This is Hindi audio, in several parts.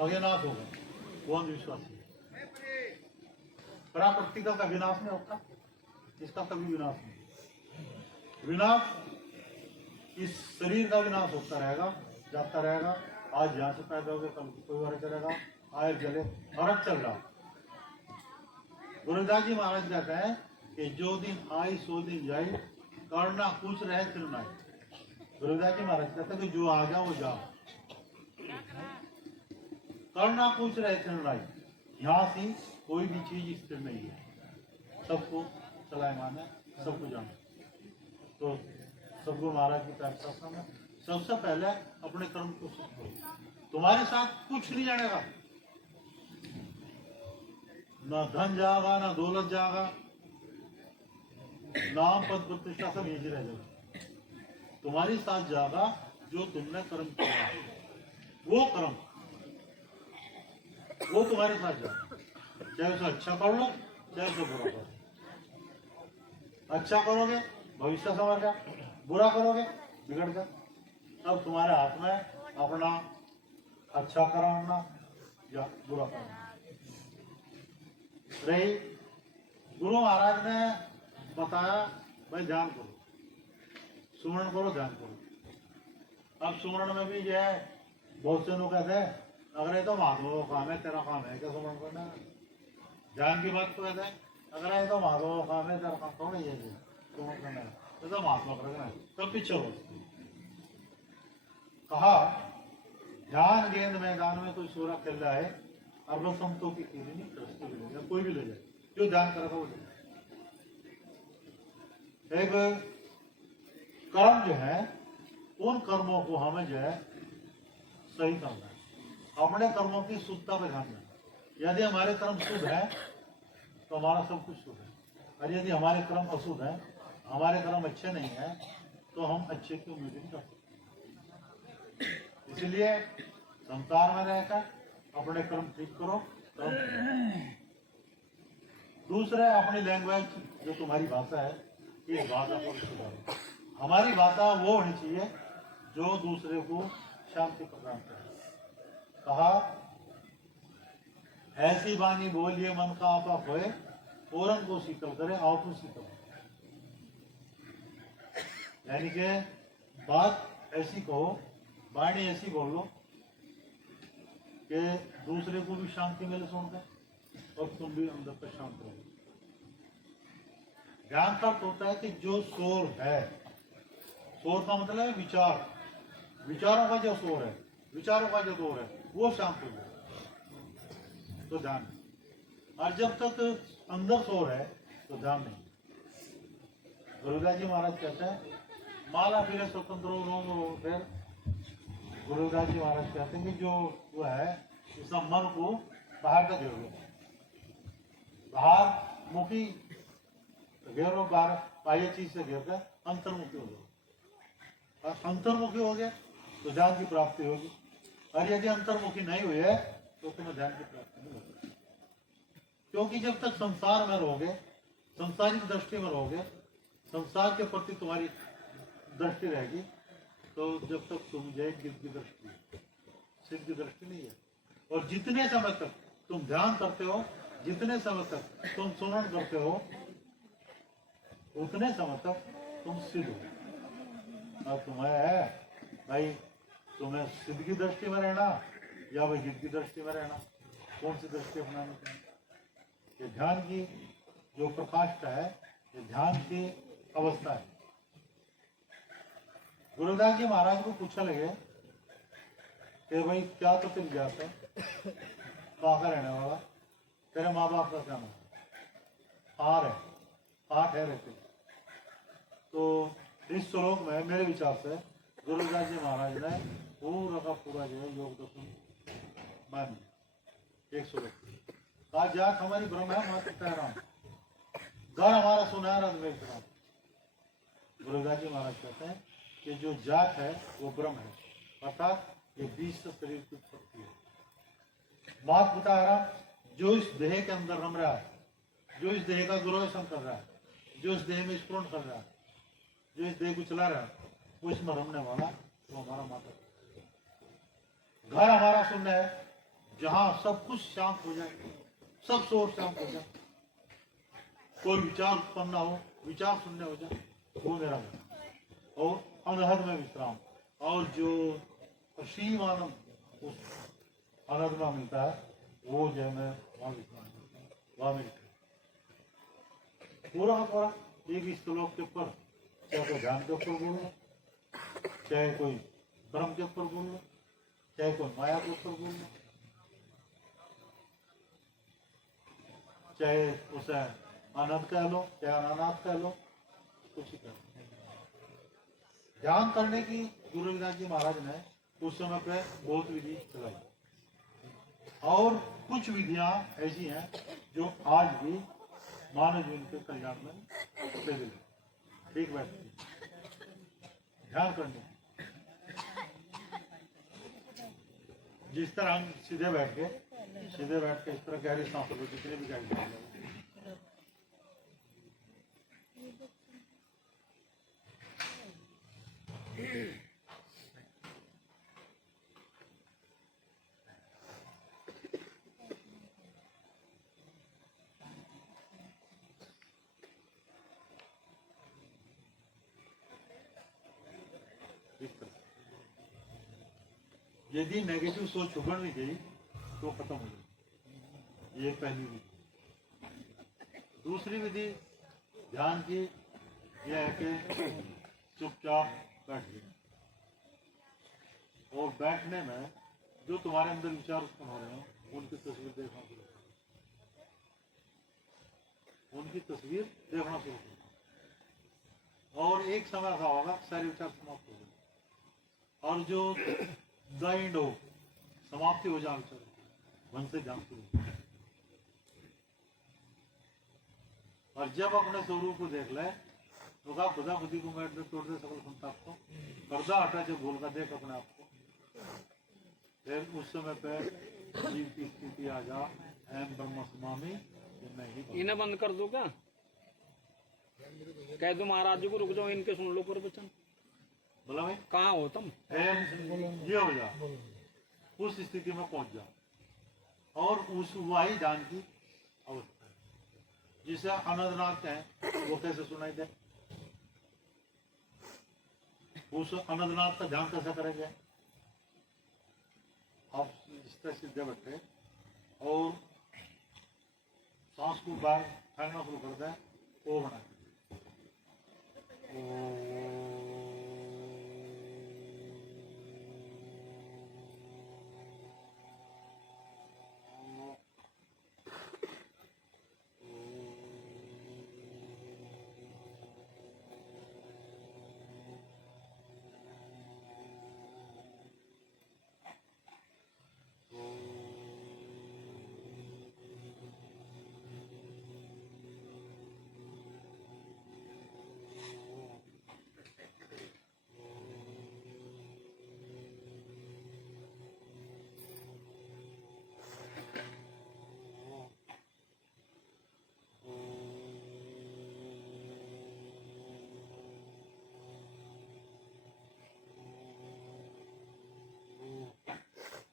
अविनाश होगा, वो अंधविश्वासी है। प्राकृतिक का विनाश नहीं होता, इसका कभी विनाश नहीं। विनाश इस शरीर का विनाश होता रहेगा, जाता रहेगा। आज यहाँ से पैदा हो गए, कल कोई और चलेगा, आए चले, फर्क चल रहा। गुरुदास जी महाराज कहते हैं कि जो दिन आई सो दिन जाई, करना कुछ रहे चलना। गुरुदास जी महाराज कहते हैं कि जो आ गया वो जा, करना कुछ रहे चलना। यहाँ से कोई भी चीज स्थिर नहीं है, सबको चलायमान है, सबको जाना। तो सदगुरु महाराज की प्रार्थना में सबसे पहले अपने कर्म को सिद्ध करो। तुम्हारे साथ कुछ नहीं जानेगा, ना धन जाएगा, ना दौलत जाएगा, नाम पद प्रतिष्ठा सब यही रह जाएगा। तुम्हारे साथ जाएगा जो तुमने कर्म किया, वो कर्म वो तुम्हारे साथ जाएगा। चाहे उसे अच्छा कर लो, चाहे उसे बुरा करो। अच्छा करोगे भविष्य संवर गया, बुरा करोगे बिगड़ गया। अब तुम्हारे हाथ में अपना अच्छा कराना या बुरा करना रही। गुरु महाराज ने बताया भाई ध्यान करो, सुमरण करो, ध्यान करो। अब सुमरण में भी ये है, बहुत से लोग कहते हैं अगर ये तो महादेव का काम है, तेरा काम है क्या सुमरण करना। ध्यान की बात तो कहते हैं अगर ये तो महादेव का काम है, तेरा काम थोड़ा ही है सुमरण करना है, तो महात्मा रखना है। तो पीछे हो कहा ध्यान गेंद मैदान में कोई सोरा खेल रहा है, अरबों संतों की कीड़ी नहीं दृष्टि भी ले जाए, कोई भी ले जाए, जो ध्यान करेगा वो ले जाए। एक कर्म जो है, उन कर्मों को हमें जो है सही करना है, अपने कर्मों की शुद्धता पर ध्यान देना। यदि हमारे कर्म शुद्ध है तो हमारा सब कुछ शुद्ध है, और यदि हमारे कर्म अशुद्ध है, हमारे कर्म अच्छे नहीं है, तो हम अच्छे की उम्मीद नहीं कर सकते। इसलिए संसार में रहकर अपने कर्म ठीक करो। दूसरे अपनी लैंग्वेज जो तुम्हारी भाषा है, इस भाषा को सुधारो। हमारी भाषा वो होनी चाहिए जो दूसरे को शांति प्रदान करे। कहा ऐसी वाणी बोलिए मन का आपा होए, औरन को शीतल करे आओ को शीतल। यानी कि बात ऐसी कहो, वाणी ऐसी बोलो कि दूसरे को भी शांति मिले सुनकर, और तुम भी अंदर पर शांत रहो। ध्यान का होता है कि जो शोर है, शोर का मतलब है विचार, विचारों का जो शोर है, विचारों का जो दौर है, वो शांत हो जाए तो ध्यान। और जब तक अंदर शोर है तो ध्यान नहीं। गुरुदास जी महाराज कहते हैं माला फिर स्वतंत्र हो। फिर गुरुदास जी महाराज कहते हैं कि जो वो है इस मन को बाहर का घेर लो, बाहर मुखी घेरो, बाहर बाह्य चीज से घेर कर अंतर्मुखी हो जाओ। और अंतर्मुखी हो गए तो ध्यान की प्राप्ति होगी, और यदि अंतर्मुखी नहीं हुए तो तुम्हें ध्यान की प्राप्ति नहीं होगी। क्योंकि जब तक संसार में रहोगे, संसारिक दृष्टि में रहोगे, संसार के प्रति तुम्हारी दृष्टि रहेगी, तो जब तक तुम जय गिद्ध की दृष्टि, सिद्ध की दृष्टि नहीं है। और जितने समय तक तुम ध्यान करते हो, जितने समय तक तुम सुमरण करते हो, उतने समय तक तुम सिद्ध हो। और तुम्हें है भाई, तुम्हें सिद्ध की दृष्टि में रहना या भाई गिद्ध की दृष्टि में रहना, कौन सी दृष्टि अपनानी चाहिए। ये ध्यान की जो प्रकाष्ठा है, ये ध्यान की अवस्था है। गुरुदास जी महाराज को पूछा लगे कि भाई क्या तो तुम जाते कहाँ का रहने वाला, तेरे माँ बाप का क्या नाम, हार है, हाट है रहते। तो इस श्लोक में मेरे विचार से गुरुदास जी महाराज ने पूरा का पूरा जो है योग दर्शन मान एक श्लोक। आज जात हमारी ब्रह्म है, मात्र तहराम, घर हमारा सुनहरा द्वेष राम। गुरुदास जी महाराज कहते हैं कि जो जात है वो ब्रह्म है, अर्थात ये बीज से शरीर की उत्पत्ति है। मात पिता हराम, जो इस देह के अंदर रम रहा है, जो इस देह का गुरुवेशन कर रहा है, जो इस देह में स्फुरण कर रहा है, जो इस देह को चला रहा है, वो इसमें रमने वाला वो हमारा माता। घर हमारा शून्य है, जहाँ सब कुछ शांत हो जाए, सब शोर शांत हो जाए, कोई विचार उत्पन्न ना हो, विचार शून्य हो जाए, वो मेरा मन। और अनहद में विश्राम, और जो असीम आनंद उस अनहद में मिलता है, वो जो है मैं वहाँ विश्राम करता हूँ, वहाँ मेरी पूरा एक श्लोक के ऊपर, चाहे कोई ध्यान के ऊपर बोल लो, चाहे कोई ब्रह्म के ऊपर बोल लो, चाहे कोई माया के ऊपर बोल लो, चाहे उसे आनंद कह लो, चाहे अनानाथ कह लो, कुछ ही कह लो। ध्यान करने की गुरु रविदास जी महाराज ने उस समय पे बहुत विधि चलाई, और कुछ विधियां ऐसी हैं जो आज भी मानव जीवन के कल्याण में उपयोगी। ठीक बैठती ध्यान करने, जिस तरह हम सीधे बैठ के इस तरह गहरी सांस लो, जितने भी गहरी सांस लो, यदि नेगेटिव सोच उगड़ नहीं गई तो खत्म हो गई। ये पहली विधि। दूसरी विधि ध्यान की यह है कि चुपचाप बैठिए, और बैठने में जो तुम्हारे अंदर विचार उत्पन्न हो रहे हो उनकी तस्वीर देखना शुरू करो, उनकी तस्वीर देखना शुरू करो, और एक समय ऐसा होगा सारे विचार समाप्त हो गए, और जो दाइंड हो समाप्ति हो जाए विचार मन से जान शुरू। और जब अपने स्वरूप को देख ले तो कहा खुदा खुदी को मैट दे तोड़ दे सकल संताप को, पर्दा हटा जब बोल का देख अपने आप को, फिर उस समय पे जीव की स्थिति आ जा, एम ब्रह्म समामी, इन्हें बंद कर दो क्या, कह दो महाराज जी को रुक जाओ, इनके सुन लो प्रवचन। बोला भाई कहाँ हो तुम, ये हो जा, उस स्थिति में पहुंच जा, और उस वही ध्यान की अवस्था है जिसे अनंतनाथ है, वो कैसे सुनाई दे, उस अनंतनाथ का ध्यान कैसे करेंगे। आप इस तरह सीधे बैठे और सांस को बाहर फेंकना शुरू कर दें, वो बना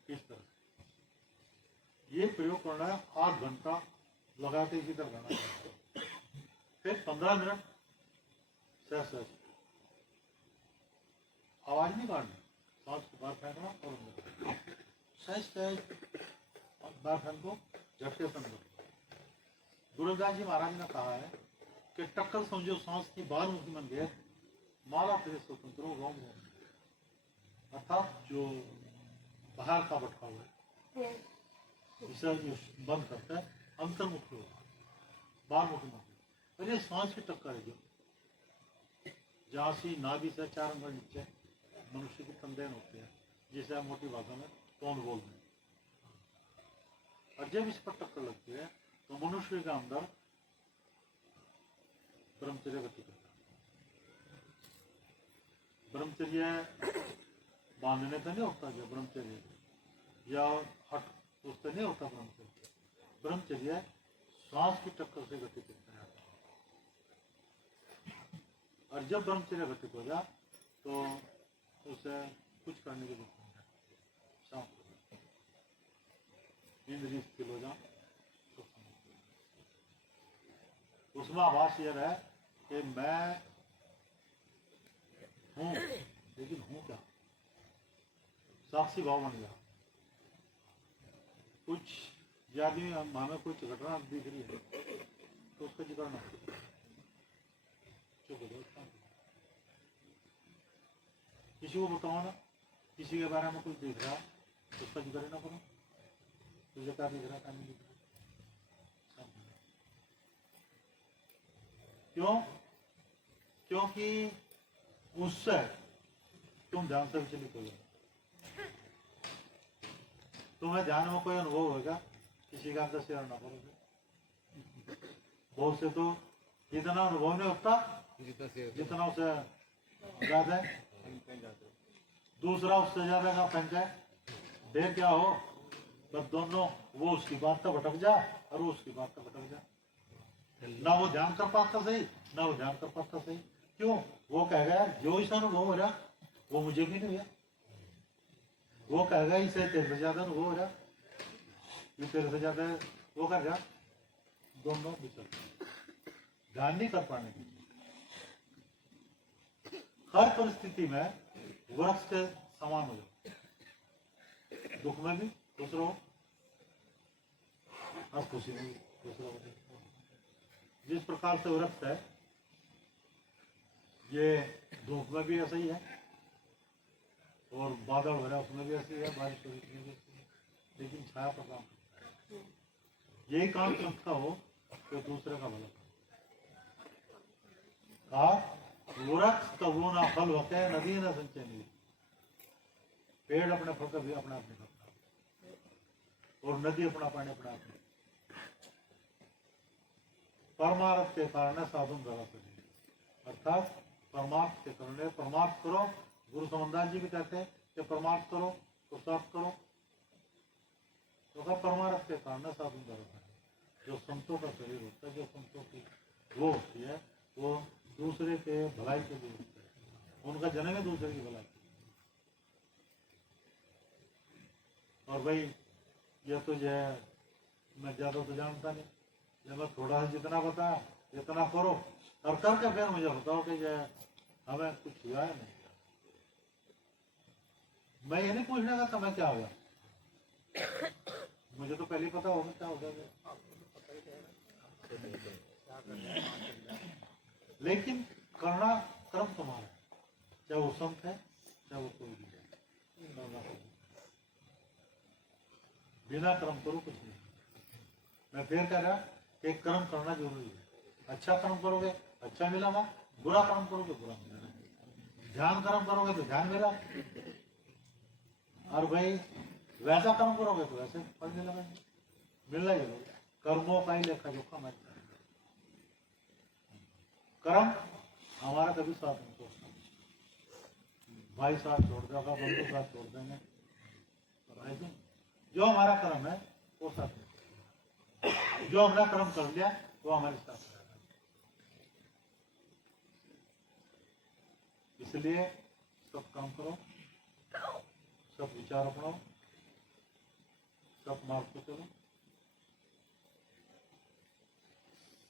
इस तरह। ये प्रयोग करना है 8 घंटा लगा के इसी तरह करना है, फिर 15 मिनट सहज आवाज नहीं काटनी, सांस को बाहर फेंकना और सहज बाहर फेंको, झटके से अंदर। गुरु रविदास जी महाराज ने कहा है कि टक्कर समझो सांस की बाहर मुखी मन गए, माला फिर स्वतंत्र हो रोम रोम, अर्थात जो बाहर का बटका हुआ है इसे बंद करता है, अंतर्मुखी होगा, बाहर मुखी मन। और ये सांस की टक्कर है जो जहाँ सी नाभि से 4 अंगुल नीचे मनुष्य की तंदेन होते हैं, जिसे हम मोटी भाषा में कौन बोलते हैं। और जब इस पर टक्कर लगती है तो मनुष्य के अंदर ब्रह्मचर्य गति करता है। ब्रह्मचर्य बांधने का नहीं होता, जो ब्रह्मचर्य या हट उससे नहीं होता। ब्रह्मचर्य श्वास की टक्कर से गति करता है, और जब ब्रह्मचर्य घटित हो जाए तो उसे कुछ करने की जरूरत नहीं है, शांत हो जाए। इंद्रिय स्थिर हो जाए। उसमें आभास यह है कि मैं हूं, लेकिन हूं क्या? साक्षी भाव बन गया। कुछ आदमी हमें कुछ घटना दिख रही है तो उसका जिक्र ना करो, चुप हो जाओ। किसी को बताओ ना, किसी के बारे में कुछ दिख रहा तो उसका जिक्र ना करो। तुझे क्या दिख रहा, क्या नहीं दिख रहा? क्यों? क्योंकि उससे तुम ध्यान से विचलित हो जाओ। तुम्हें ध्यान में कोई अनुभव होगा, किसी का अंदर शेयर ना करोगे। बहुत से तो इतना अनुभव नहीं होता जितना उसे ज्यादा है, दूसरा उससे ज्यादा का फेंका है। देख क्या हो, बस दोनों वो उसकी बात तक भटक जा और वो उसकी बात तक भटक जा। ना वो ध्यान कर पाता सही, ना वो ध्यान कर पाता सही। क्यों? वो कहेगा यार जो इस अनुभव हो रहा वो मुझे भी नहीं हुआ। वो कहेगा इसे तेरे से ज्यादा अनुभव हो रहा, ये तेरे से ज्यादा वो कर जा। दोनों विचल ध्यान नहीं कर पाने की। हर परिस्थिति में वृक्ष के समान हो जाओ। दुख में भी खुश रहो और खुशी में भी खुश रहो। जिस प्रकार से वृक्ष है, ये धूप में भी ऐसा ही है और बादल हो रहा है उसमें भी ऐसी है, बारिश हो रही है भी ऐसी है, लेकिन छाया पर काम करता है। यही काम करता हो तो दूसरे का भला कहा। वृक्ष तबो ना फल होते, नदी न संचय नहीं। पेड़ अपने फल कभी अपना आप नहीं करता और नदी अपना पानी अपना आप नहीं। परमार्थ के कारण साधन धरा सके, अर्थात परमार्थ के कारण परमार्थ करो। गुरु समन्दास जी भी कहते हैं कि परमार्थ करो तो साथ करो। तो परमार्थ के कारण साधन धरा सके। जो संतों का शरीर होता है, जो संतों की वो होती है, वो दूसरे के भलाई के लिए होता है। उनका जन्म है दूसरे की भलाई। और भाई ये तो जो है मैं ज्यादा तो जानता नहीं, जब मैं थोड़ा सा जितना पता इतना करो और करके फिर मुझे बताओ कि जो हमें कुछ हुआ है नहीं। मैं ये नहीं पूछने का समय क्या होगा, मुझे तो पहले पता होगा क्या होगा। लेकिन करना कर्म तुम्हारा है, चाहे वो संत है चाहे वो कोई भी है। बिना कर्म करो कुछ नहीं। मैं फिर कह रहा कि कर्म करना जरूरी है। अच्छा कर्म करोगे अच्छा मिलेगा, बुरा कर्म करोगे बुरा मिलेगा। ध्यान कर्म करोगे तो ध्यान मिला, और भाई वैसा कर्म करोगे तो वैसे फल मिलेगा, मिलना ही होगा। कर्मों का ही लेखा जोखा मत। कर्म हमारा कभी साथ नहीं छोड़ता। भाई साथ छोड़ देगा, बंधु साथ छोड़ देंगे, जो हमारा कर्म है वो साथ नहीं। जो हमने कर्म कर लिया वो हमारे साथ रहेगा। इसलिए सब काम करो, सब विचार अपनाओ, सब मार्ग पे चलो,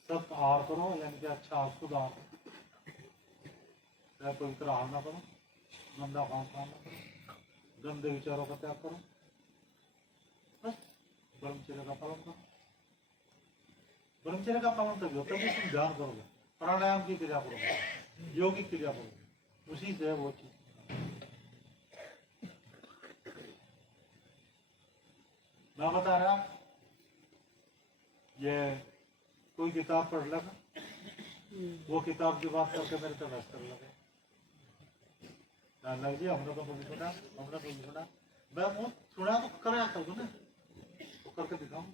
सब आहार करो, यानी कि अच्छा आहार शुद्ध आहार करो। चाहे पवित्र आहार ना करो, गंदा खान पान ना करो, गंदे विचारों का त्याग करो, बस ब्रह्मचर्य का पालन करो। ब्रह्मचर्य का पालन तभी होता है तुम ध्यान करोगे, प्राणायाम की क्रिया करोगे, योग की क्रिया करोगे, उसी से वो चीज। मैं बता रहा ये कोई किताब पढ़ लगा, वो किताब की बात करके मेरे पे बहस कर लगे। लग जी हमने तो कभी सुना, हमने कभी सुना। मैं वो सुना तो कर सकूँ ना, तो करके दिखाऊं।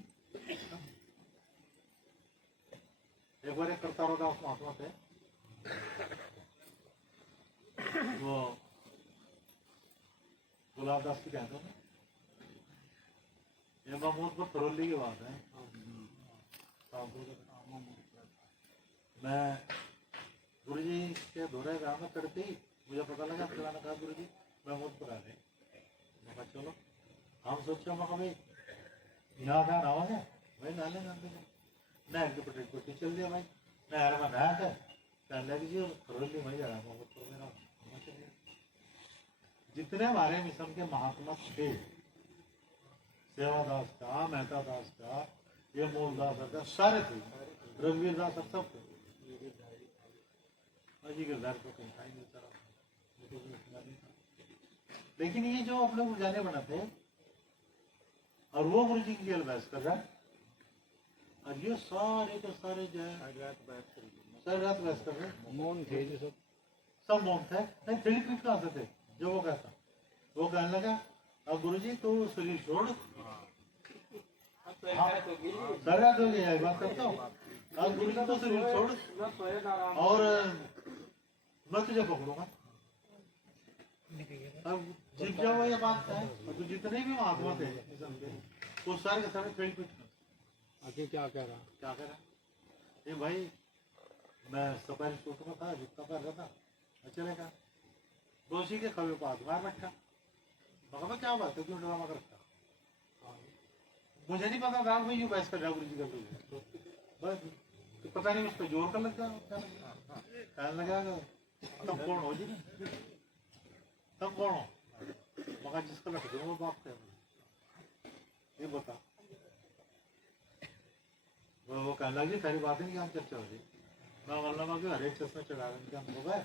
एक बार एक करता रहा उस महात्मा से, वो गुलाबदास की कहते हैं, ये महमूद पर फरोली की बात है। मैं गुरु जी के दौरे गाँव में करते ही मुझे पता लगा, फिर कहा गुरु जी महमूद पर आ गए। मैं कहा चलो, हम सोचे मैं भाई यहाँ का नाम है भाई नाले नाले नहर के पटेल कोटी चल दिया भाई नहर में नहर है कहने लगी जी खरोली में जा रहा हूँ जितने हमारे मिशन के महात्मा थे सेवादास का मेहता दास का ये मूलदास का सारे थे रघुवीर दास सब थे अजी गिरदार को कहीं था ही नहीं सारा लेकिन ये जो अपने गुरजाने बनाते और वो गुरु जी की जेल बहस कर रहा है और ये सारे के सारे जो है सारी रात बहस कर रहे हैं मौन थे जो सब मौन थे नहीं फिलिप कहाँ से थे जो वो कहता वो कहने लगा अब गुरु जी तो शरीर छोड़ सर रात हो गई बात करता हूँ अब गुरु जी तो शरीर छोड़ और मैं तुझे पकड़ूंगा अब जीत जाओ ये बात है तो जितने भी महात्मा थे वो सारे के सारे फेल पीट आगे क्या कह रहा ये भाई मैं सफारी सूट में था जितना कर रहा था चलेगा दोषी के खबे को हाथ मार बैठा मगर क्या बात है क्यों ड्रामा कर रखा मुझे नहीं पता था भाई यूँ बहस कर रहा गुरु जी का बस तो पता नहीं उस पर जोर कर लगता कहने लगा तब कौन हो जी तब कौन हो मगर जिसका लग गया वो बाप कह ये बता वो कहने लगी तेरी बात नहीं क्या चर्चा हो रही मैं वल्लभा के हर एक चश्मे चढ़ा रहे क्या हो गए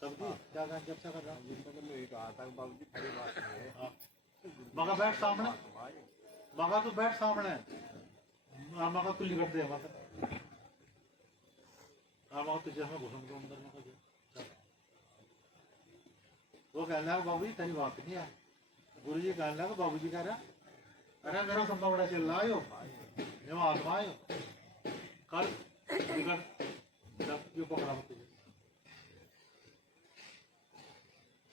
सब क्या चर्चा कर रहा हूँ मगर बैठ सामने मगर तो बैठ सामने मगर तू लिखट दे मगर तो चश्मे घुसन के अंदर मगर वो कहने लगा बाबू जी तेरी बात नहीं है गुरु जी कहने लगा बाबू जी कह रहा अरे मेरा संभव बड़ा चल रहा आयो जो आत्मा आयो कल क्यों पकड़ा तुझे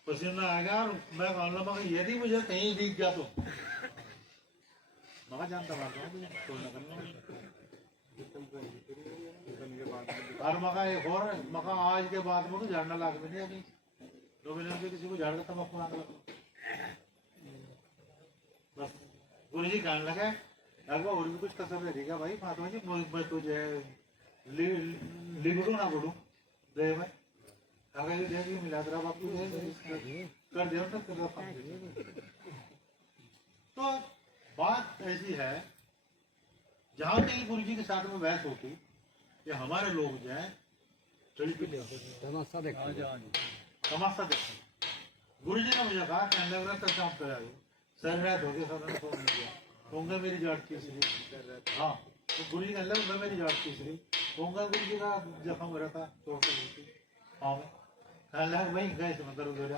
पसीना आएगा और मैं कहूँगा मगर यदि मुझे कहीं दिख गया तो मगर जानता बात और मका एक और मका आज के बाद में तो झाड़ना लाग भी नहीं अभी लोग किसी को झाड़ का तम्बाकू मांग लगा बस गुरु जी कहने लगे लगभग और भी कुछ कसर रहेगा भाई महात्मा जी मैं तुझे लिखूँ ना बोलूँ दे भाई अगर देगी मिला तेरा बापू कर दे तो बात ऐसी है जहाँ तक गुरु जी के साथ में बहस होती कि हमारे लोग जो है तमाशा देखा तमाशा देखते गुरु जी ने मुझे कहा कि अंदर रखकर काम करा सर रात हो गया सर ने फोन किया होंगे मेरी जाट तीसरी हाँ तो गुरु जी कहने लगा मेरी जाट तीसरी होंगे गुरु जी का जख्म हो रहा था चोट से हाँ कहने लगा भाई गए से मतलब उधर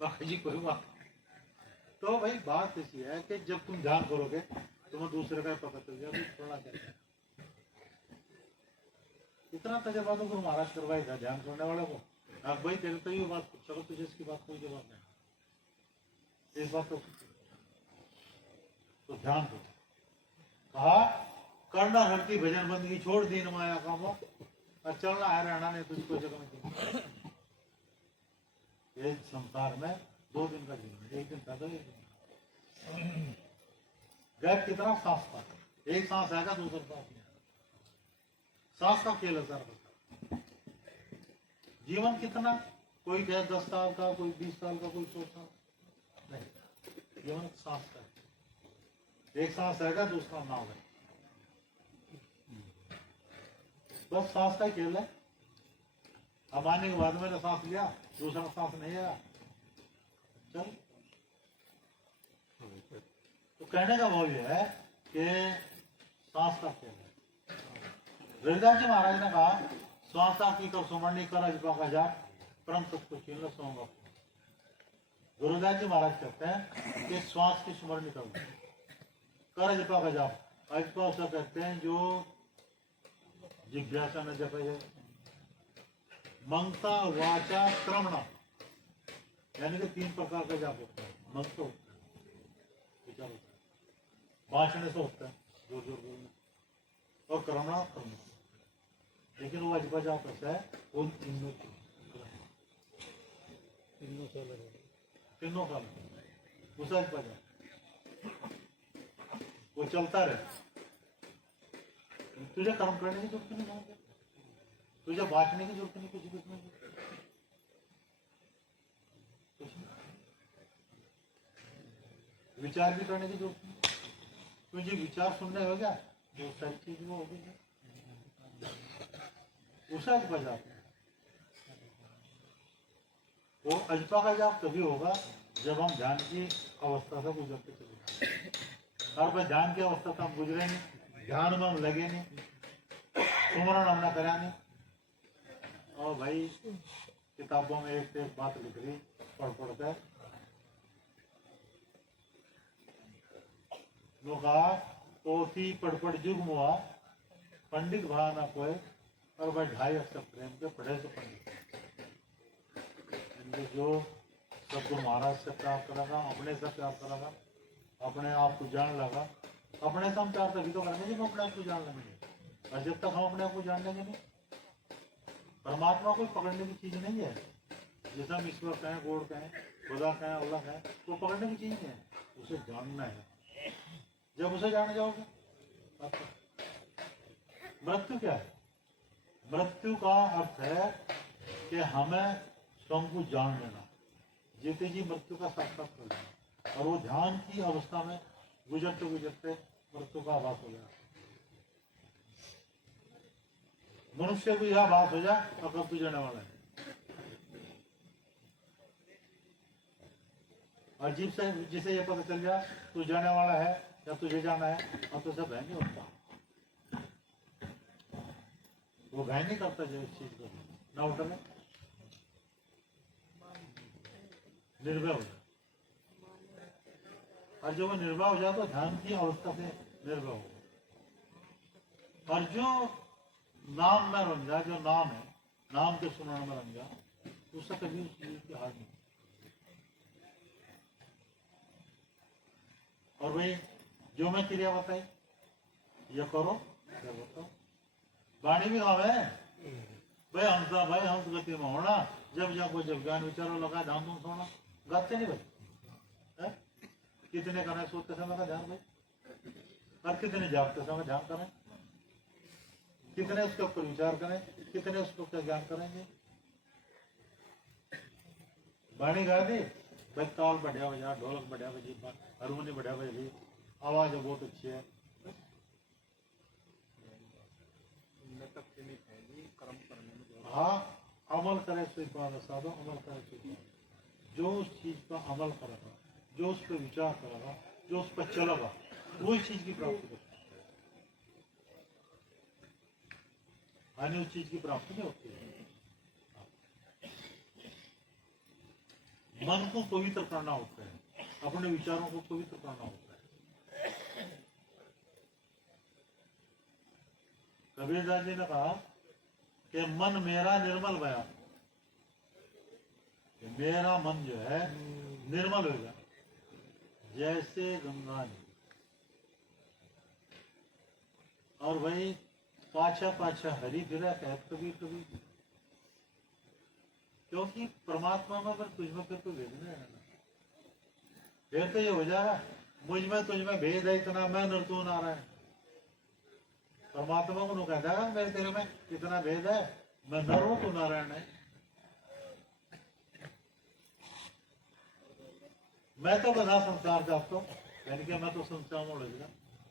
बाकी जी कोई बात तो भाई बात ऐसी है कि जब तुम ध्यान करोगे तुम्हें दूसरे का पता चल जाए थोड़ा क्या इतना तजर्बा तो गुरु महाराज करवाएगा ध्यान करने वाले को अब भाई तेरे तो ये बात चलो तुझे इसकी बात कोई जवाब नहीं इस बात तो ध्यान दो कहा करना हरती भजन बंदगी छोड़ दीन माया कामो और चलना है रहना नहीं तुझको जगह में एक संसार में 2 दिन का जीवन एक दिन था तो एक दिन गैप कितना सांस था एक सांस आएगा दूसरा सांस नहीं सांस का खेल है सर जीवन कितना कोई कहे 10 साल का कोई 20 साल का कोई 100 साल नहीं जीवन सांस का एक सांस आएगा दूसरा नाम है बस सांस का ही खेल है अब आने के बाद मैंने सांस लिया दूसरा सांस नहीं आया चल तो कहने का भाव यह है कि सांस का खेल है रविदास जी महाराज ने कहा श्वासा की कर सुमरनी कर अजपा का जाट परम सत्य को छीन लो सोऊंगा गुरुदास जी महाराज कहते हैं कि श्वास की सुमरनी करो कर अजपा का जाप अजपा उसे कहते हैं जो जिज्ञासा न जपे जाए मंगता वाचा क्रमणा यानी कि 3 प्रकार का जाप होता है मंत्र होता है विचार होता है भाषण से होता है जोर जोर बोलना और क्रमणा करना लेकिन वो अजपा जाप कैसा है उन तीनों साल उसे अजपा जाप वो चलता रहे। तुझे कर्म करने की जरूरत नहीं है, तुझे बांटने की जरूरत नहीं किसी किस्म की, कुछ नहीं। विचार भी करने की जरूरत नहीं, तुझे विचार सुनने हो गया जो सारी चीज वो होगी, उसे अजपा जाप। वो अजपा का जाप तभी होगा जब हम ध्यान की अवस्था से गुजरते चले। हर बार ध्यान की अवस्था तो हम गुजरे नहीं, ध्यान में हम लगे नहीं, सुमरण हमने करा नहीं। और भाई किताबों में एक से एक बात लिख रही पढ़ कर कहा, पोथी पढ़ जुग मुआ पंडित भा ना कोई, और भाई 2.5 अक्षर प्रेम के पढ़े से पंडित। जो शब्द महाराज से प्राप्त करेगा, अपने से प्राप्त करेगा, अपने आप को जान लगा। अपने से हम प्यार तभी तो करेंगे जब अपने आप को जान लेंगे, और जब तक हम अपने आप को जान लेंगे नहीं। परमात्मा कोई पकड़ने की चीज नहीं है, जैसा हम ईश्वर कहें, गॉड कहें, खुदा कहें, अल्लाह कहें, वो पकड़ने की चीज नहीं है, उसे जानना है। जब उसे जान जाओगे, मृत्यु क्या है? मृत्यु का अर्थ है कि हमें स्वयं को जान लेना, जीते जी मृत्यु का साक्षात कर लेना। और वो ध्यान की अवस्था में गुजरते गुजरते मृत्यु का आभास हो गया। मनुष्य को यह आभास हो जाए और कब तू जाने वाला है। और जीव से जिसे ये पता चल जाए तू जाने वाला है या तुझे जाना है, और तो सब बहन होता, वो भय नहीं करता जो इस चीज को ना उठने, निर्भय हो जाए। और जब वो निर्भय हो जाए तो ध्यान की अवस्था से निर्भय हो। और जो नाम में रंग जाए, जो नाम है, नाम के सुनाने में रंग जाए, उससे कभी उस चीज की हार नहीं। और भाई जो मैं क्रिया बताई ये करो, ये बताओ। वाणी भी गावे भाई हमसा भाई हम गति में होना, जब जाको जब ज्ञान विचारों लगा ध्यान तुम सोना, गाते नहीं भाई है? कितने करें सोते समय का ध्यान भाई, और कितने जागते समय ध्यान करें, कितने उसके ऊपर विचार करें, कितने उसके ऊपर ज्ञान करेंगे। वाणी गा दी भाई, ताल बढ़िया बजा, ढोलक बढ़िया बजी, हारमोनी बढ़िया बजी, आवाज बहुत अच्छी है। हाँ, अमल करे सो साधो, अमल करे सो। जो उस चीज पर अमल करेगा, जो उस पर विचार करेगा, जो उस पर चलेगा, वो इस चीज की प्राप्ति करेगा। अन्य उस चीज की प्राप्ति नहीं होती है। मन को पवित्र करना होता है, अपने विचारों को पवित्र करना होता है। कबीरदास जी ने कहा कि मन मेरा निर्मल भया, मेरा मन जो है निर्मल हो गया जैसे गंगा जी। और भाई पाछा पाछा हरि फिरा कहत कबीर कबीर, क्योंकि परमात्मा में अगर तुझ में फिर कोई भेद नहीं रहना, फिर तो ये हो जाएगा मुझ में तुझ में भेद है इतना, मैं नृतु नारायण। परमात्मा को कहता है मेरे तेरे में इतना भेद है, मैं नर हूं तू नारायण है। मैं तो बधा संसार चाहता हूँ, यानी कि मैं तो संसार में उलझ गया,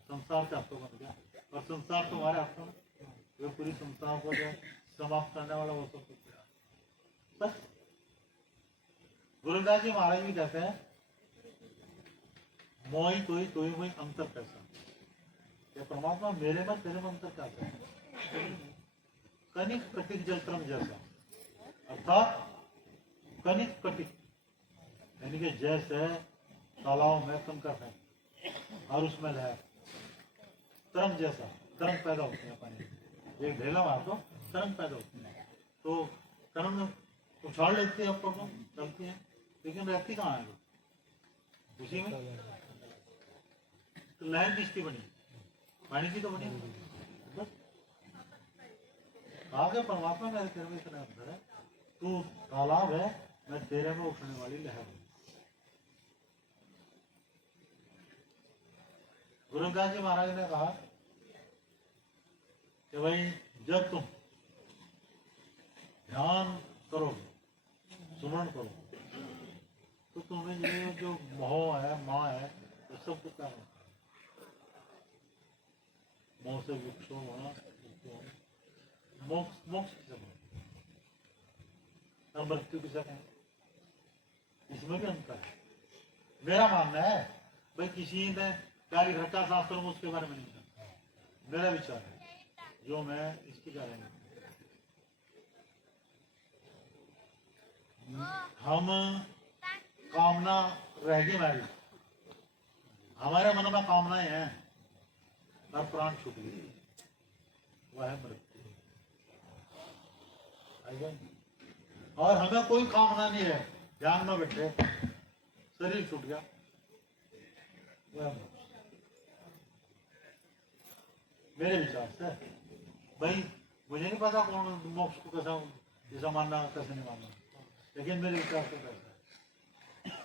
संसार चाहता हूँ बन गया, और संसार तुम्हारे हाथों में, वे पूरी संसार को जो समाप्त करने वाला वो सब कुछ बस। गुरुदास जी महाराज भी कहते हैं मोई तोई मोई अंतर कैसा, ये परमात्मा मेरे में तेरे में अंतर कैसा है। कनिक कटिक जलक्रम जैसा, अर्थात कनिक कटिक यानी कि जैसे तालाब में कंकर है और उसमें लहर, तरंग जैसा, तरंग पैदा होती है पानी, एक ढेला मार दो तरंग पैदा होती है, तो तरंग उछाल लेती है ऊपर को, चलती है, लेकिन रहती कहाँ है उसी में। तो लहर किसकी बनी, पानी की तो बनी। बस आगे परमात्मा मेरे तेरे में इतना अंतर है, तू तालाब है, मैं तेरे में उठने वाली लहर हूं। गुरु रविदास जी महाराज ने कहा कि भाई जब तुम ध्यान करोगे, सुमरण करोगे, तो तुम्हें ये जो मोह है, माँ है, वो सब कुछ क्या होगा? मोह से विक्षो होना, मोक्ष मोक्ष किसे कहते हैं? मृत्यु किसे कहते हैं? इसमें भी अंतर है। मेरा मानना है भाई किसी ने क्या लिख रखा शास्त्र में उसके बारे में नहीं जानता। मेरा विचार है जो मैं इसकी क्या रहेंगे। हम कामना रहेगी हमारी, हमारे मन में कामनाएं हैं और प्राण छूट गई, वह है मृत्यु। और हमें कोई कामना नहीं है, ध्यान में बैठे शरीर छूट गया, वह है मोक्ष। मेरे विचार से भाई मुझे नहीं पता कौन मोक्ष को कैसा जैसा मानना कैसे नहीं मानना, लेकिन मेरे विचार से कैसा है।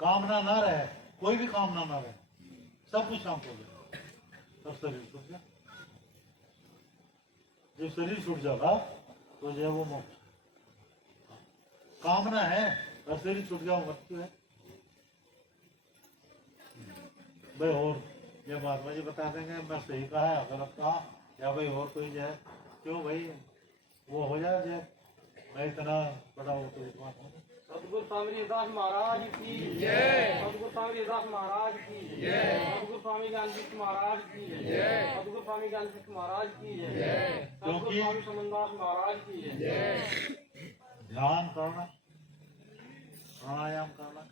कामना ना रहे, कोई भी कामना ना रहे, सब कुछ शांत हो गया, तब शरीर छूट गया। जब शरीर छूट जाएगा तो जो है वो मोक्ष। कामना है और शरीर छूट गया, वो मृत्यु है। भाई और ये महात्मा जी बता देंगे मैं सही कहा है गलत कहा, या भाई और कोई जो है क्यों भाई वो हो जाए जो मैं इतना बड़ा वो तो विद्वान हूँ। सतगुरु स्वामी रविदास महाराज की जय। सतगुरु स्वामी रविदास महाराज की जय। सतगुरु स्वामी ज्ञानदीप महाराज की जय। सतगुरु स्वामी ज्ञानदीप महाराज की जय। सतगुरु स्वामी समनदास महाराज की जय। ध्यान करना, प्राणायाम करना।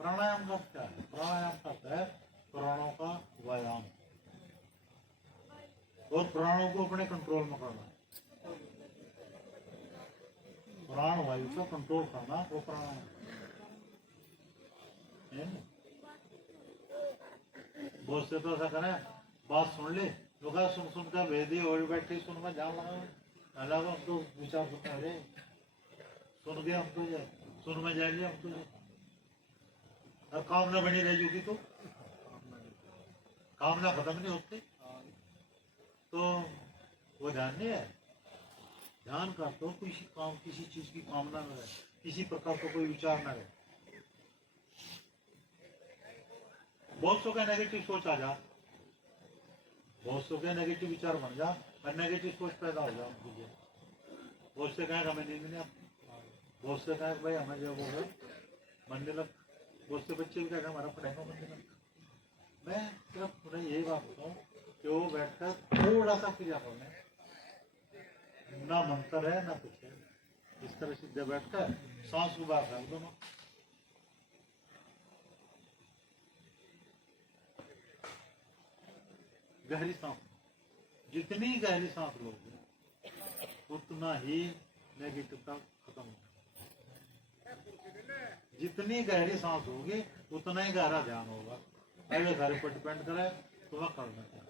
प्राणायाम का क्या है? प्राणायाम करता है प्राणों का व्यायाम और प्राणों को अपने कंट्रोल में करना। प्राण वायु को कंट्रोल करना वो प्राणायाम है। बहुत से तो ऐसा करें बात सुन ले लोग सुन सुन कर वेदी और बैठे सुन कर जान लगा अलग हम तो विचार सुनते अरे सुन गए हम तो जाए सुन में जाएंगे हम तो जाए। और कामना बनी रहेगी तो कामना खत्म नहीं होती तो वो ध्यान नहीं है। ध्यान का तो किसी चीज की कामना न रहे, किसी प्रकार का कोई विचार न रहे। बहुत सौ का नेगेटिव सोच आ जा, बहुत सौ के नेगेटिव विचार बन जा और नेगेटिव सोच पैदा हो जा। बहुत से कहें हमें नींद नहीं आती, बहुत से कहें भाई हमें जो वो है मन नहीं लगता, बहुत से बच्चे भी कहें हमारा पढ़ाई में मन नहीं लगता। मैं सिर्फ उन्हें यही बात बताऊँ कि वो बैठकर थोड़ा सा क्रिया करना, ना मंत्र है ना कुछ है, इस तरह सीधे बैठकर सांस को बाहर रख दोनों। गहरी सांस, जितनी गहरी सांस लोगे उतना ही नेगेटिवता खत्म होगा। जितनी गहरी सांस होगी उतना ही गहरा ध्यान होगा। अगर घर पर डिपेंड करे तो वह करना चाहिए।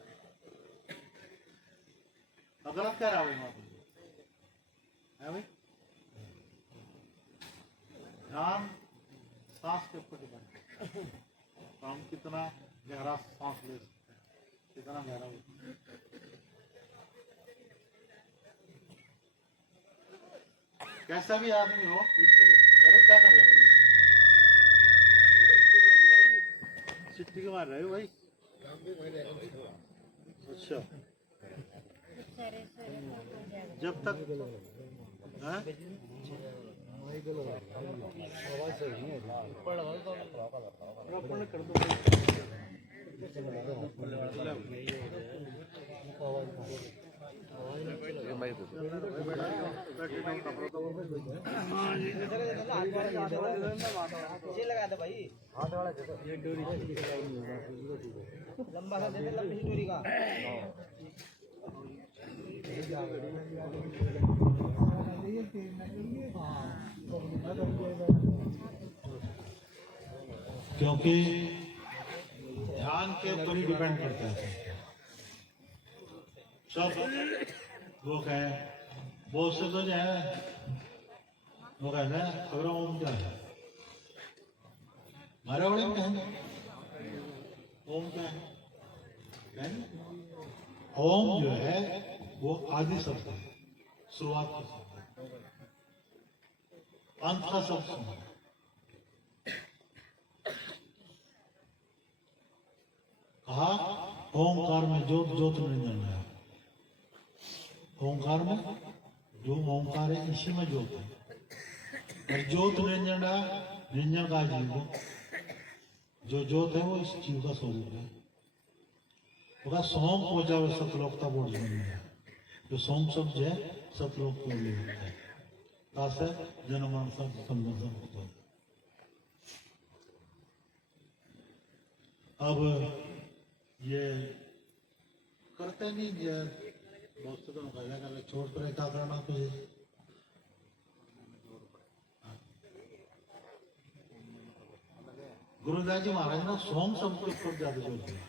गलत क्या रहा है भाई? ध्यान सांस के ऊपर डिपेंड है। हम कितना गहरा सांस ले सकते हैं, कितना गहरा हो। कैसा भी आदमी हो इसको अरे क्या कर रहे हो? चिट्ठी क्यों मार रहे हो भाई? अच्छा जब तक हाँ? कर दो लगा दे भाई हाथ वाला लंबा सा दे दे लंबी डोरी का। क्योंकि ध्यान के ऊपर ही डिपेंड करता है सब। वो कहे बहुत से तो जो है वो कहते हैं खबरों क्या है हमारे वाले में है ओम क्या है ओम जो है वो आदि शब्द है, शुरुआत का शब्द है, अंत का शब्द सुनो। कहा ओंकार में ज्योत ज्योत निरंजन है। ओंकार में जो ओंकार है इसी में ज्योत है, और ज्योत निरंजन निरंजन का जीव जो ज्योत है वो इस जीव का स्वरूप है। होगा सोम को जब सतलोकता बोल है, जो सोम शब्द है सतलोक को ले होता है, तासे जन्म संबंधन होता है। अब ये करते नहीं बहुत से तो गया कर छोड़ कर क्या करना तुझे। गुरुदास जी महाराज ने सोम शब्द के ऊपर ज्यादा जोर दिया।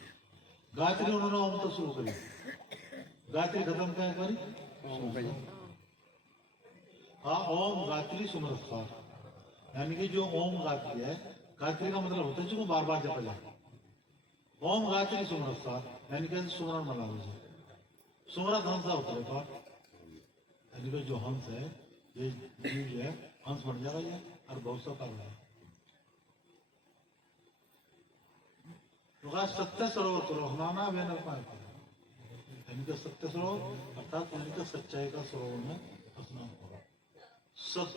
गायत्री उन्होंने ओम तो शुरू करी, गायत्री खत्म क्या करी हाँ ओम गायत्री सुमरस्कार, यानी कि जो ओम गायत्री है, गायत्री का मतलब होता है जो बार बार जपा जाए। ओम गायत्री सुमरस्कार यानी कि सुमरन बना लीजिए। सुमरत हंस होता है पाठ, यानी कि जो हंस है ये जीव जो है हंस बन जाएगा ये और बहुत सा कर रहा है। सत्य सरोवर तो रोहनाना बेनर पाए, यानी कि सत्य सरोवर अर्थात यानी कि सच्चाई का सरोवर में स्नान करो। सत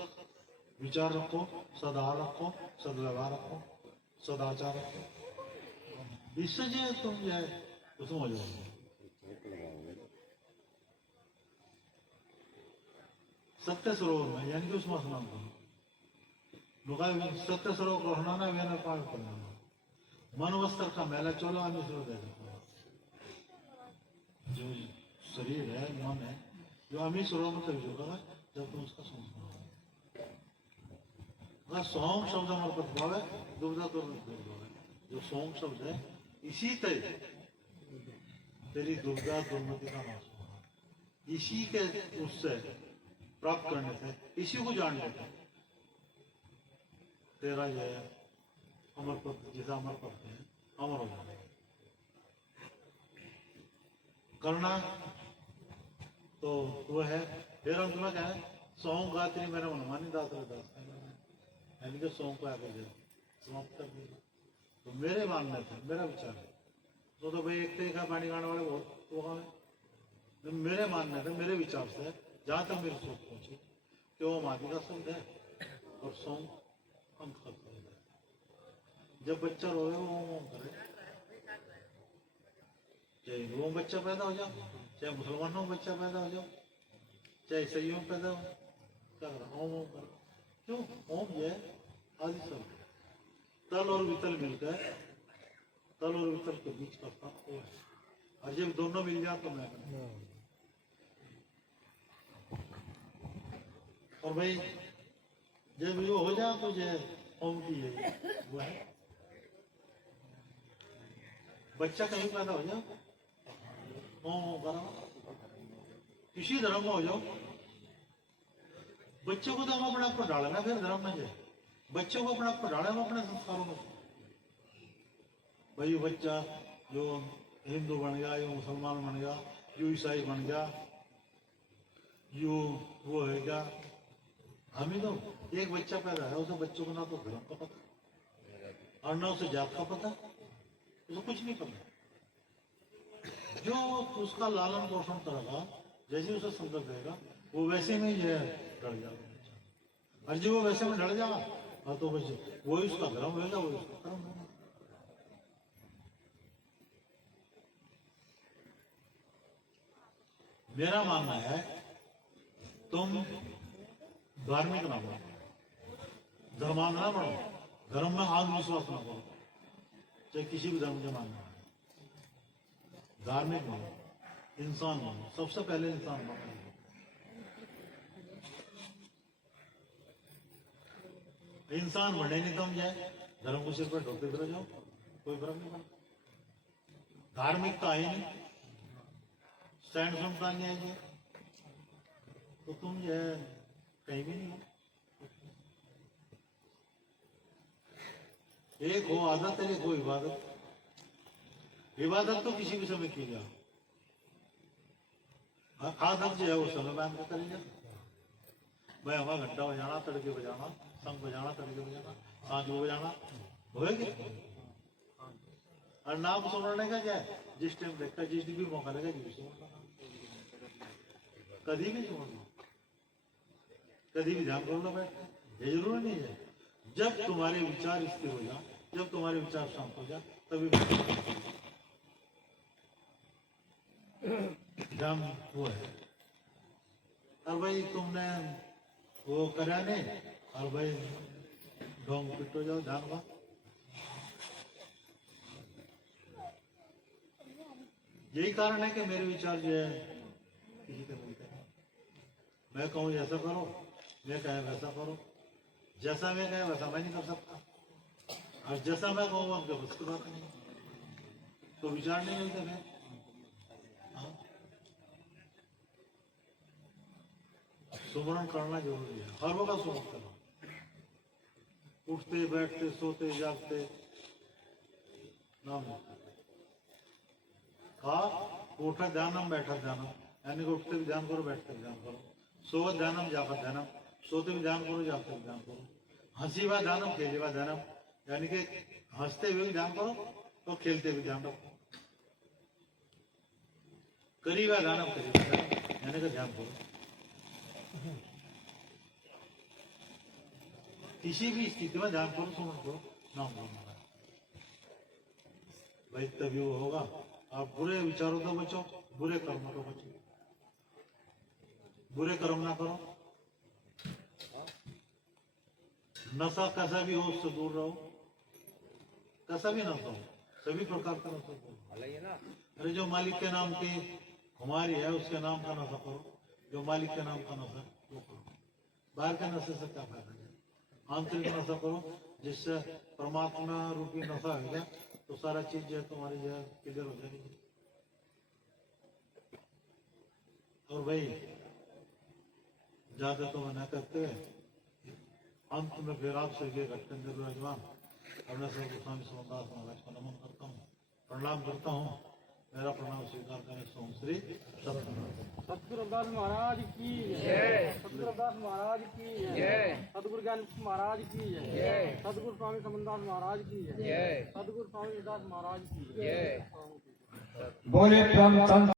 विचार रखो, सदा रखो, सदव्यवहार रखो, सदाचार रखो, इससे जो तुम जो है उसमें हो जाओगे। सत्य सरोवर में यानी कि उसमें स्नान करो। सत्य सरोवर को रोहनाना बेनर पाए करना, मन वस्त्र का मैला चोला हमें शुरू दे देता। जो शरीर है मन है जो अमी स्वरूप में तभी होगा जब तुम उसका सोम करो। सोम शब्द हमारे पास भाव है, दुविधा तो जो सोम शब्द है इसी तरह तेरी दुविधा दुर्मति का नाश होगा। इसी के उससे प्राप्त करने से इसी को जान लेते तेरा जो है अमर पद जैसा अमर पद है अमर हो जाए। करना तो वो है फिर अंत में क्या है सोम गायत्री मेरा मनमानी दास यानी कि सोम को आगे जाए समाप्त कर दिया। तो मेरे मानने थे मेरा विचार है तो भाई एक का पानी गाने वाले बहुत वो मेरे मानने थे मेरे विचार से जहां तक मेरी सोच पहुंची कि वो माटी का शब्द है और सोम अंत का शब्द है। जब बच्चा रोए वो ओम करे, चाहे हिंदुओं में बच्चा पैदा हो जाओ, चाहे मुसलमानों में बच्चा पैदा हो जाओ, चाहे ईसाइयों में पैदा हो, क्या करो ओम ओम करो। क्यों ओम जो है आदि शब्द, तल और वितल मिलकर तल और वितल के बीच का फर्क वो है, और जब दोनों मिल जाए तो मैं और भाई जब ये हो जाए तो जो ओम की है वो है। बच्चा कहीं पैदा हो जाओ ओम ओम करो, किसी धर्म में हो जाओ, बच्चों को तो हम अपने आप को डालना फिर धर्म में जाए। बच्चों को अपने आप को डाले हम अपने संस्कारों में। भाई बच्चा जो हिंदू बन गया, यो मुसलमान बन गया, यो ईसाई बन गया, यो वो है क्या, हम ही तो एक बच्चा पैदा है उसे बच्चों को ना तो धर्म का पता और ना उसे जात का पता, उसे कुछ नहीं पता। जो उसका लालन पोषण करेगा जैसे उसे संकल्प देगा वो वैसे में ही डर जाएगा, और जो वो वैसे में डर जाएगा हाँ तो वैसे वही उसका धर्म होगा, वही उसका कर्म होगा। मेरा मानना है तुम धार्मिक ना बनो, धर्मांध ना बनो, धर्म में आत्मविश्वास ना करो, चाहे किसी भी धर्म के मानना है। धार्मिक बनो, इंसान बनो, सबसे पहले इंसान बनो। इंसान बने नहीं तुम जाए धर्म को सिर पर ढोते फिर जाओ कोई फर्क नहीं पड़ता। धार्मिकता है नहीं, स्टैंड क्षमता नहीं आएगी तो तुम जो है कहीं भी नहीं हो। एक हो आदत है, एक हो इबादत। इबादत तो किसी भी समय की जाए, आदत जो है वो समय बांध कर करी जाए। भाई हमारा घंटा बजाना, तड़के बजाना, संग बजाना, तड़के बजाना, सांझ को बजाना होएगी। और नाम सुनने का क्या है, जिस टाइम देखा, जिस दिन भी मौका लगा जी सुनना, कभी भी सुनना, कभी भी ध्यान करना बैठ। ये जरूरी नहीं है। जब तुम्हारे विचार स्थिर हो जाए, जब तुम्हारे विचार शांत हो जाए, तभी ध्यान वो है। और भाई तुमने वो करा नहीं, और भाई ढोंग फिट हो जाओ ध्यान का। यही कारण है कि मेरे विचार जो है किसी का मिलते हैं। मैं कहूँ ऐसा करो, मैं कहे वैसा करो, जैसा मैं कहे वैसा मैं नहीं कर सकता, और जैसा मैं कहूँगा उनके बस की बात नहीं, तो विचार नहीं मिलते मैं। सुमरण करना जरूरी है, हर वक्त सुमरण करना, उठते बैठते सोते जागते नाम कहा। उठा ध्यानम बैठा ध्यानम, यानी कि उठते भी ध्यान करो, बैठते भी ध्यान करो, सोवत ध्यानम जागत ध्यानम, सोते भी ध्यान करो, जागते भी ध्यान करो, हंसी वा ध्यानम खेले वा ध्यानम, यानी कि हंसते हुए भी ध्यान करो और खेलते भी ध्यान रखो, करी वा ध्यानम करी वा ध्यानम, यानी कि ध्यान करो। किसी भी स्थिति में ध्यान करो, सुमरण करो, नाम बोलना है भाई, तभी वो होगा। आप बुरे विचारों तो बचो, बुरे कर्मों तो बचो, बुरे कर्म ना करो, नशा कैसा भी हो उससे दूर रहो, कैसा भी नशा हो, सभी प्रकार का नशा करो। अरे जो मालिक के नाम की हमारी है उसके नाम का नशा करो, जो मालिक के नाम का नशा वो करो। बाहर के नशे से क्या फायदा है, आंतरिक नशा करो, जिससे परमात्मा रूपी नशा है गया, तो सारा चीज जो है तुम्हारी जो है क्लियर हो जाएगी। और भाई ज्यादा तो मना करते हैं, अंत में फिर आपसे ये घटन विराजमान अपने सर्व गोस्वामी सोमदास महाराज को नमन करता हूँ, प्रणाम करता हूँ। मेरा प्रणाम स्वीकार करें सोम श्री सतगुरु रविदास महाराज की जय, सतगुरु रविदास महाराज की जय, सतगुरु ज्ञान महाराज की जय, सतगुरु स्वामी समनदास महाराज की जय, सतगुरु स्वामी दास महाराज की जय। बोले ब्रह्म